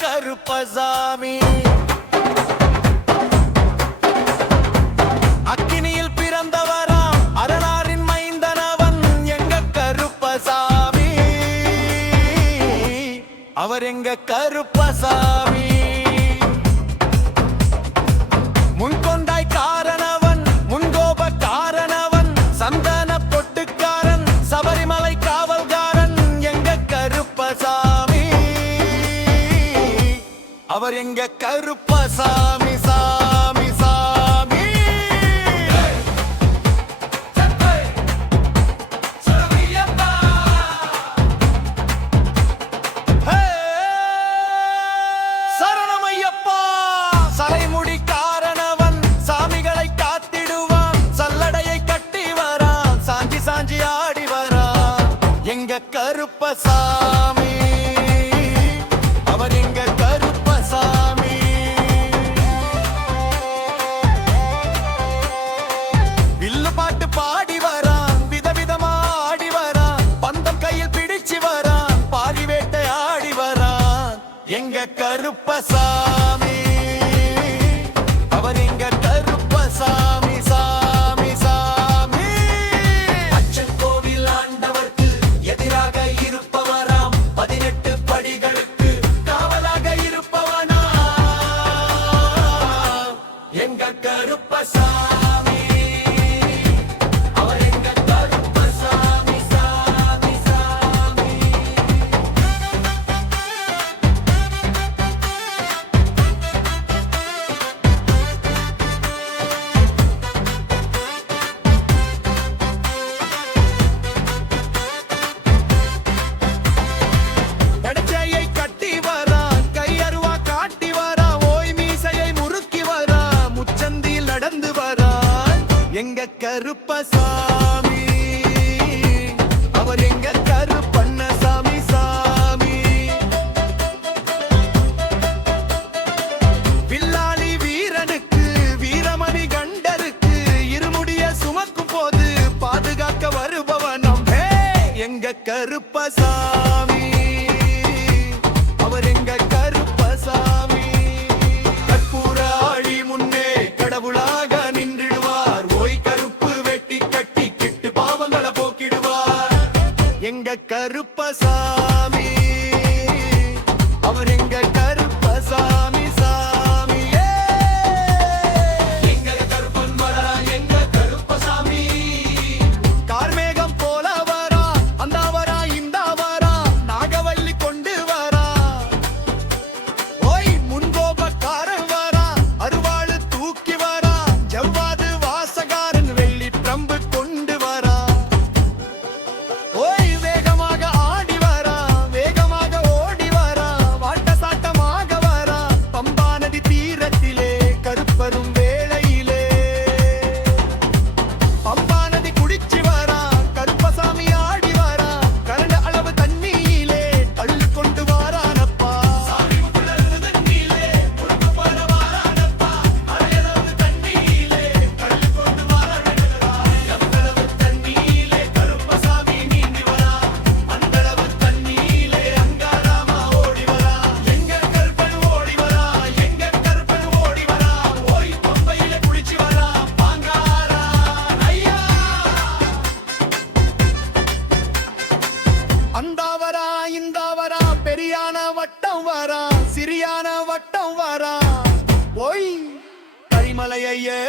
கருப்பசாமி. அக்கினியில் பிறந்தவராம் அரணாரின் மைந்தனவன் எங்க கருப்பசாமி. அவர் எங்க கருப்பசாமி. முன்கொண்டாய் காரணவன் முன்கோப காரணவன் சந்தன பொட்டுக்காரன் சபரிமலை காவல்காரன் எங்க கருப்பசாமி. அவர் எங்க கருப்பசாமி சாமி சாமி. சரணமையப்பா. சலைமுடி காரணவன் சாமிகளை காத்திடுவான் சல்லடையை கட்டி வரான் சாஞ்சி சாஞ்சி ஆடி வரான் எங்க கருப்பசாமி. அவர் எங்க கருப்பசாமி. வில்லு பாட்டு பாடி வரான் விதவிதமா ஆடி வரான் பந்தம் கையில் பிடிச்சு வரான் பாரி வேட்டை ஆடி வரான் எங்க கருப்பசாமி. அவர் எங்க கருப்பசாமி சாமி சாமி. அச்சன் கோவில் ஆண்டவர்க்கு எதிராக இருப்பவராம் 18 படிகளுக்கு காவலாக இருப்பவனா எங்க கருப்பசாமி. அவர் எங்க கருப்பசாமி சாமி சாமி. கடச்சையை கட்டி வரான் கையருவா காட்டி வரான் ஓய் மீசையை முறுக்கி வரான் முச்சந்தியில் நடந்து வரான் எங்க கருப்பசாமி. அவர் எங்க கருப்பண்ணசாமி சாமி. வில்லாளி வீரனுக்கு வீரமணி கண்டருக்கு இருமுடிய சுமக்கும் போது பாதுகாக்க வருபவனம் எங்க கருப்பசாமி. அவர் எங்க கருப்பசாமி. கற்பூர ஆழி முன்னே கடவுளாக நின்றிடுவார் ஓய் கருப்பு வெட்டி கட்டி கிட்டு பாவங்களை போக்கிடுவார் எங்க கருப்பசாமி. அவர் எங்க கருப்பசாமி சாமி. எங்க கருப்பன் வரா எங்க கருப்பசாமி. கார்மேகம் போல வரா அந்த வரா இந்த வரா நாகவல்லி கொண்டு வரா ஓய் முன்கோபக்காரன் வரா அருவாளு தூக்கி வரா ஜவ்வாது வாசகாரன் வெள்ளி பிரம்பு கொண்டு வரா ஓய் வேகமாக ஆடி வரா வேகமாக ஓடி வரா வாட்ட சாட்டமாக வரா பம்பா நதி தீரத்திலே கருப்பரும் வேளையிலே பம்பா நதி குடிச்சு வரா கருப்பசாமி ஆடி வரா கரண்ட அளவு தண்ணியிலே தள்ளி கொண்டு வாரானப்பா. அந்தாவரா இந்தாவரா பெரியான வட்டம் வரா சிறியான வட்டம் வரா ஓய் கரிமலையே